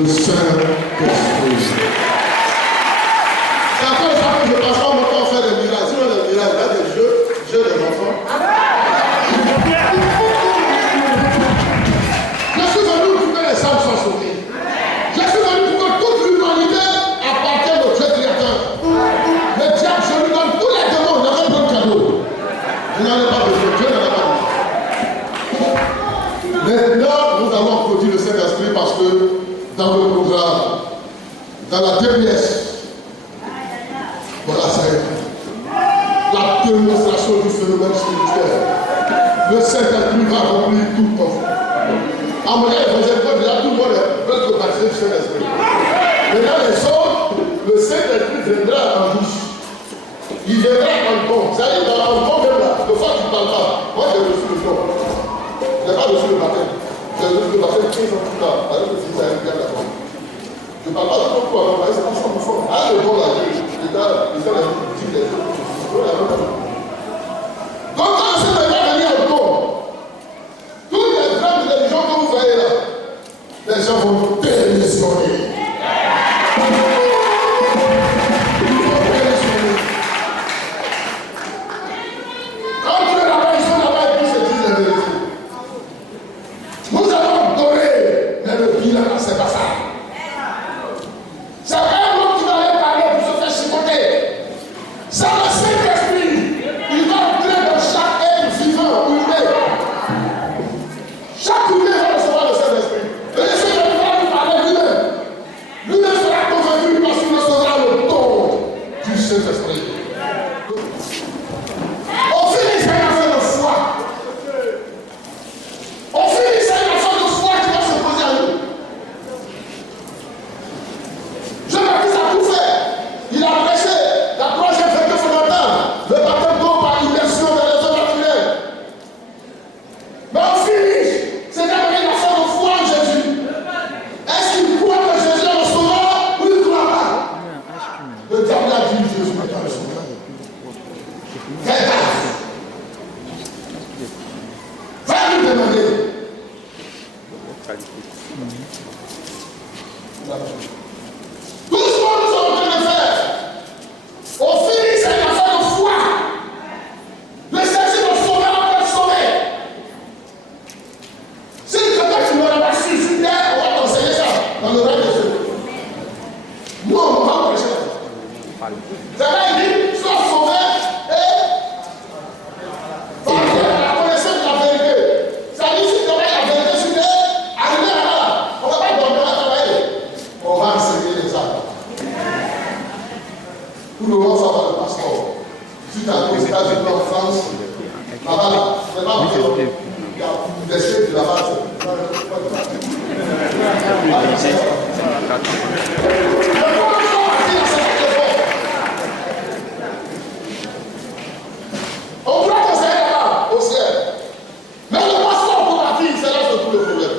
le Saint-Esprit. C'est après ça que je passe pas mon temps à faire des miracles. Sinon, les miracles, là, des jeux des enfants. Je suis venu pour que les âmes soient sauvées. Je suis venu pour que toute l'humanité appartienne au Dieu créateur. Le diable, je lui donne tous les démons, il n'avait pas de cadeau. Je n'en ai pas besoin, Dieu n'en a pas besoin. Maintenant, nous allons applaudir le Saint-Esprit parce que dans le programme, dans la DPS, voilà, c'est la démonstration du phénomène spirituel. Le Saint-Esprit va remplir tout ton. À mon avis, vous êtes déjà tout le monde veut se baptiser du Saint-Esprit. Maintenant, les autres, le Saint-Esprit viendra en douce. Il viendra en bon. Ça y est, dans le bon même là, de fois tu ne parles pas. Moi, j'ai reçu le don. Je n'ai pas reçu le baptême. J'ai reçu le baptême 15 ans plus tard, avec le fils d'Aïe bien d'accord. Je ne parle pas de ton corps, mais c'est pas ça mon fond. Ah, le bon là, il fait les choses. Donc, quand ce n'est pas venu au don, tous les grandes religions que vous voyez là, les gens vont nous démissionner. Quand tu es là-bas, ils sont là-bas et puis ils se disent la vérité. Nous allons donner, mais le bilan, c'est pas ça. C'est un homme qui va aller parler pour se faire chicoter. C'est le Saint-Esprit. Il va entrer dans chaque être vivant, humain. Chaque humain va recevoir le Saint-Esprit. Et le Saint-Esprit va lui parler lui-même. Lui-même sera convaincu parce qu'il recevra le don du Saint-Esprit. On finit par une affaire de foi. On finit par une affaire de foi qui va se poser à nous. Jean-Baptiste a tout fait. Il a prêché la troisième fête fondamentale, le baptême d'eau par immersion dans les eaux naturelles. Mais on finit, c'est d'abord une affaire de foi en Jésus. Est-ce qu'il croit que Jésus est le sauveur ou il ne croit pas? Le diable a dit Jésus n'est pas le sauveur. Fais gaffe. Va lui demander. Tout ce que nous sommes en train de faire, on finit, c'est une affaire de foi. Le Jésus le sauveur va être sauvé. Si quelqu'un qui n'aurait pas su sur terre, on va t'enseigner ça dans le règne de Dieu. Nous, on va prêcher. C'est vrai, il dit, sois sauvé et par la connaissance de la vérité. Ça dit, si tu aurais la vérité sur terre, arriver là, on ne va pas dormir à travailler. On va enseigner les âmes. Tout le monde savoir le passeport. Si tu as aux États-Unis, en France, là-bas, c'est pas vrai. Il y a des chefs de là-bas. On doit conseiller là-bas, au ciel. Mais le passeport pour partir, c'est là que tout le problème.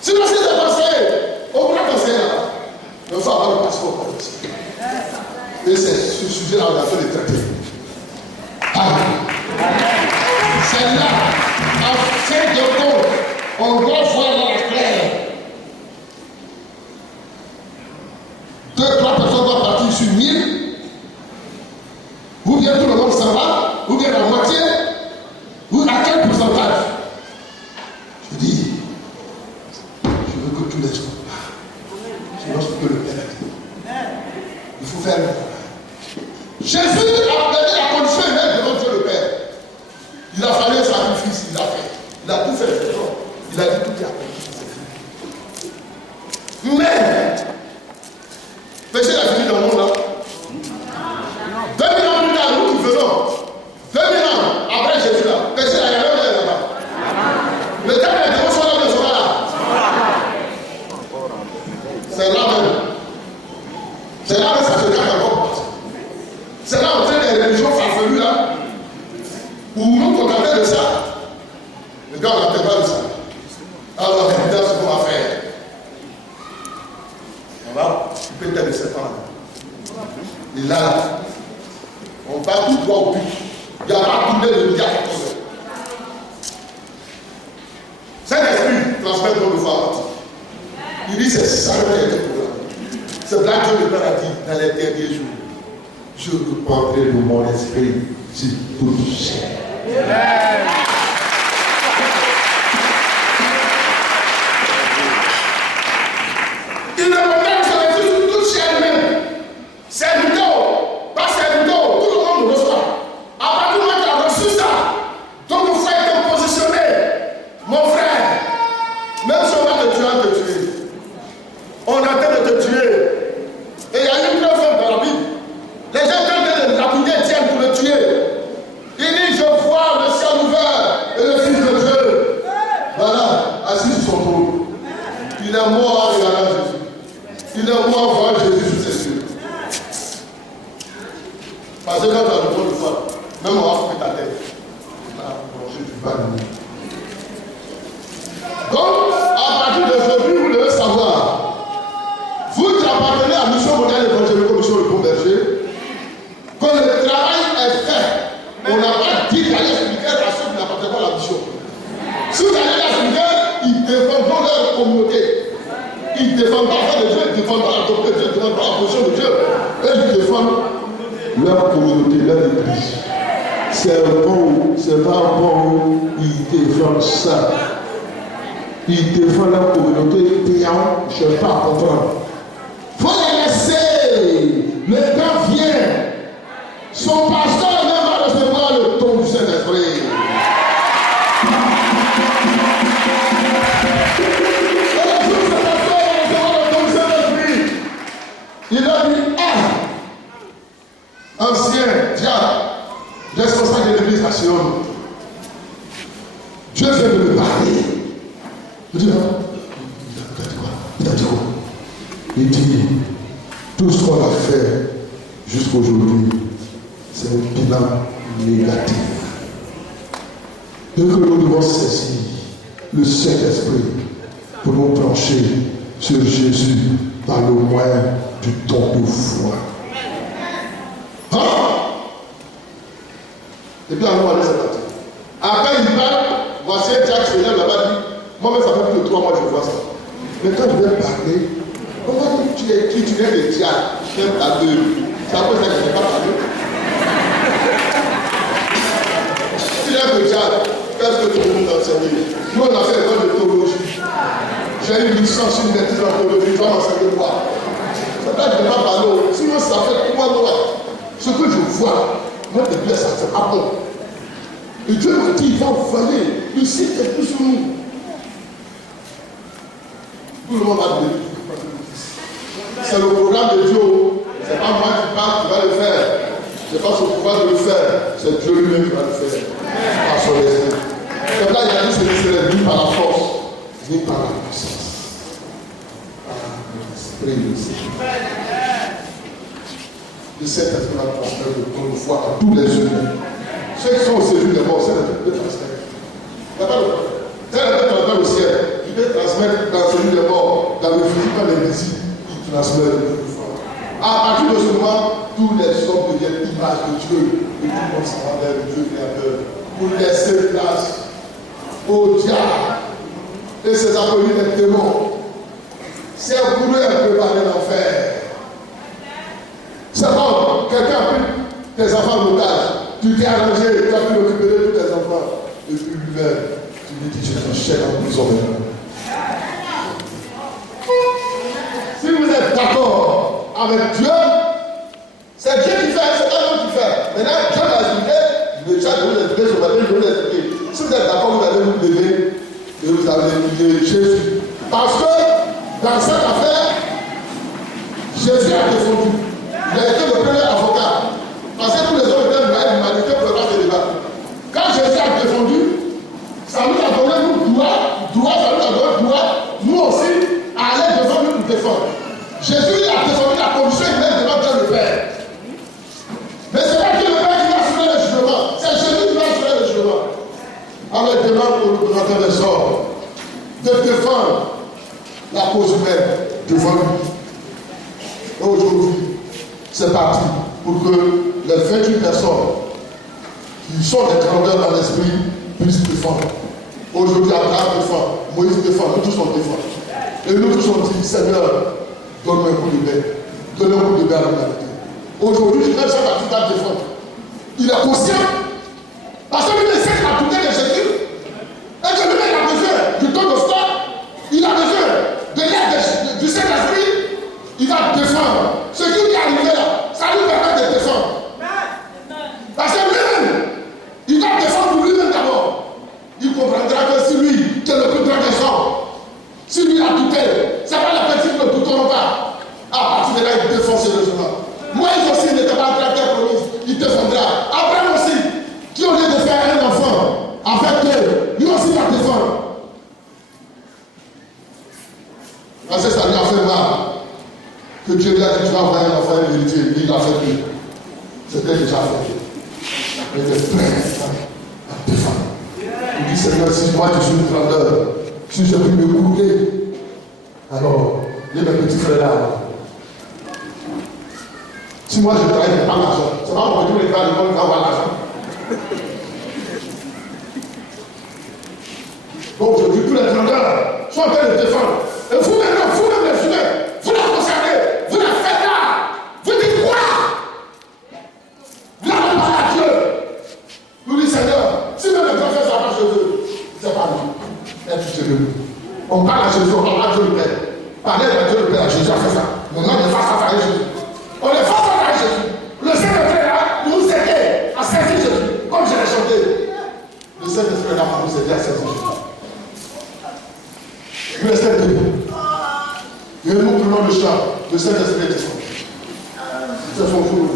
Sinon, si c'est conseillé, on doit conseiller là-bas. Il faut avoir le passeport pour le ciel. Et c'est ce sujet-là qu'on a fait le traité. C'est là, en fin de compte, on doit voir la claire. 2-3 personnes doivent partir sur 1000. Ou bien tout le monde s'en va, ou bien la moitié, ou à quel pourcentage? Je dis, je veux que tous les gens partent. Sinon, c'est que le Père a dit. Il faut faire le travail. Jésus a donné la condition humaine devant Dieu le Père. Il a fallu un sacrifice, il l'a fait. Il a tout fait. Il a dit tout est accompli. Mais, péché a fini dans le monde là. 2000 ans plus tard, nous qui faisons. 2000 ans après Jésus là. Péché là, il y a même là-bas. Le temps est démontré dans le soir là. C'est là même. C'est là même ça se cache encore. C'est là en train des religions farfelues là. Où nous contenter de ça. Les gars, on n'attend pas de ça. Alors, la vérité, ce qu'on va faire. On va peut-être de 7 ans. Et là, on va tout droit au but. Il n'y a pas tourné le milliard qui tombe. Saint-Esprit transmet dans le foi. dit c'est ça le programme. C'est là que le Père a dit dans les derniers jours, je répandrai de mon esprit sur toute chair. Il ne regarde sur toute chair même. Serviteur, pas serviteur, tout le monde le reçoit. À partir du moment où tu as reçu ça, ton frère est positionné. Mon frère, même si on va te tuer, on te tuer. On est en train de te tuer. Et il y a une preuve dans la Bible. Les gens sont en train de lapiner Étienne pour le tuer. Il dit, je vois le ciel ouvert et le Fils de Dieu. Voilà, assis sur son trône. Il est mort en regardant Jésus. Il est mort en voyant Jésus sur ses yeux. Parce que quand tu as le trône de foi, même on va couper ta tête. Ah, manger du pain. Donc, à partir d'aujourd'hui, vous devez savoir, vous qui appartenez à la mission mondiale évangélique comme mission le bon berger, que le travail est fait. On n'a pas dit d'aller expliquer à ceux qui n'appartiennent pas à la mission. Si vous allez l'expliquer, ils défendront leur communauté. Ils ne défendent pas la foi de Dieu, ils ne défendent pas la doctrine de Dieu, ils ne défendent pas la position de Dieu. Et ils défendent leur communauté, leur église. C'est bon, c'est pas bon, ils défendent ça. Ils défendent leur communauté payant, je ne sais pas comprendre. Il faut les laisser. Le temps vient. Son pasteur même va recevoir le don du Saint-Esprit. Il a dit, ancien diable, responsable de l'église nationale. Dieu vient de me parler. Je dis, il a dit quoi? Il dit, tout ce qu'on a fait jusqu'aujourd'hui, c'est un bilan négatif. Donc nous devons saisir le Saint-Esprit pour nous pencher sur Jésus par le moyen du don de foi. Et puis allons aller cette partie. Après il parle, voici un diable se lève là-bas, dit, moi-même ça fait plus de 3 mois que je vois ça. Mais quand je vais parler, comment tu es qui? Tu viens de diable, tu viens ta deux. C'est après ça que je n'ai pas parlé. Tu viens de diable, qu'est-ce que tu veux nous enseigner? Nous on a fait l'école de théologie. J'ai une licence, une maîtrise en théologie, je vais m'enseigner quoi? C'est là que je ne vais pas parler. Sinon ça fait 3 mois. Ce que je vois, moi de bien ça fait pas bon. Et Dieu m'a dit, il va envoyer le ciel est plus sur nous. Tout le monde va donner. C'est le programme de Dieu. C'est pas moi qui parle qui va le faire. C'est pas son pouvoir de le faire. C'est Dieu lui-même qui va le faire. Par son esprit. C'est là il a dit c'est ni par la force, ni par la puissance. Par l'esprit de Seigneur. Le Saint-Esprit va transmettre le don de foi à tous les humains. Ceux qui sont au séjour des morts, c'est le but de transmettre. Il n'y a pas de problème. C'est le but de transmettre au ciel. Il peut transmettre dans le séjour des morts, dans le physique, dans l'invisible. Il transmet le but de foi. À partir de ce moment, tous les hommes deviennent l'image de Dieu. Et tout le monde s'en va vers le Dieu créateur. Pour laisser place au diable et ses appelés les démons. C'est pour eux préparer l'enfer. C'est bon, quelqu'un a pris tes enfants en otage. Tu t'es arrangé, tu as pu récupérer tous tes enfants. Et puis lui-même, tu lui dis, je t'enchaîne en prison maintenant. Si vous êtes d'accord avec Dieu, c'est Dieu qui fait, c'est pas nous qui fait. Maintenant, Dieu m'a expliqué, je vais vous expliquer ce matin, je vais vous expliquer. Si vous êtes d'accord, vous allez vous lever et vous allez prier Jésus. Parce que dans cette affaire, Jésus a défendu. Il a été le premier avocat. Parce que tous les hommes étaient de l'humanité pour le reste des débats. Quand Jésus a défendu, ça nous a donné nous droit, ça nous a donné droit, nous aussi, à aller devant nous défendre. Jésus a défendu la commission humaine devant Dieu le Père. Mais ce n'est pas Dieu le Père qui va assurer le jugement, c'est Jésus qui va assurer le jugement. Alors il demande au représentant des hommes de défendre la cause humaine devant lui. Aujourd'hui, c'est parti pour que les 28 personnes qui sont des grandeurs dans l'esprit puissent défendre. Aujourd'hui, Abraham défend, Moïse défend, nous tous on défend. Et nous tous on dit, Seigneur, donne-moi un coup de bain. Donne-moi un coup de bain à l'humanité. Aujourd'hui, je vais Jean-Baptiste à défendre. Il est conscient. Parce que lui, il sait la tournée de Jésus. Et que lui, il a besoin du temps de sport. Il a besoin de l'aide du Saint-Esprit. Il va défendre. Ce qui lui est arrivé là, ça lui permet de défendre. Parce que lui-même, il va défendre pour lui-même d'abord. Il comprendra que c'est lui qui est le plus grand des hommes. Si lui a douté, c'est pas la petite ne douteront pas. À partir de là, il défend sérieusement. Moïse aussi n'était pas en train de faire promise, il défendra. Abraham aussi, qui au lieu de faire un enfant, en fait, lui aussi va défendre. Parce que ça lui a fait mal. Que Dieu lui a dit, tu vas avoir un enfant, une vérité. Il l'a fait plus. C'était déjà fait. Il était prêt à défendre. Il dit, Seigneur, si moi je suis une grandeur, si je puis me couler, alors, il y a mes petits frères là. Si moi je travaille, je n'ai pas l'argent. C'est pas mon petit frère, il va avoir l'argent. Donc je dis, tous les grandeurs sont en train de défendre. Et vous maintenant, vous-même les humains, vous la concernez, vous la faites là. Vous dites quoi? Vous n'avez pas à Dieu. Nous dit, Seigneur, si même les gens font ça par Jésus, c'est pas nous. Être sérieux. On parle à Jésus, on parle à Dieu le Père. Parler à Dieu le Père, Jésus a fait ça. Maintenant, on est face à faire Jésus. On est face à faire Jésus. Le Saint-Esprit là, nous aider à servir Jésus. Comme je l'ai chanté. Le Saint-Esprit là, nous aider à servir Jésus. Vous restez debout. Et nous prenons le chant. Le Saint-Esprit est descendu. C'est son jour.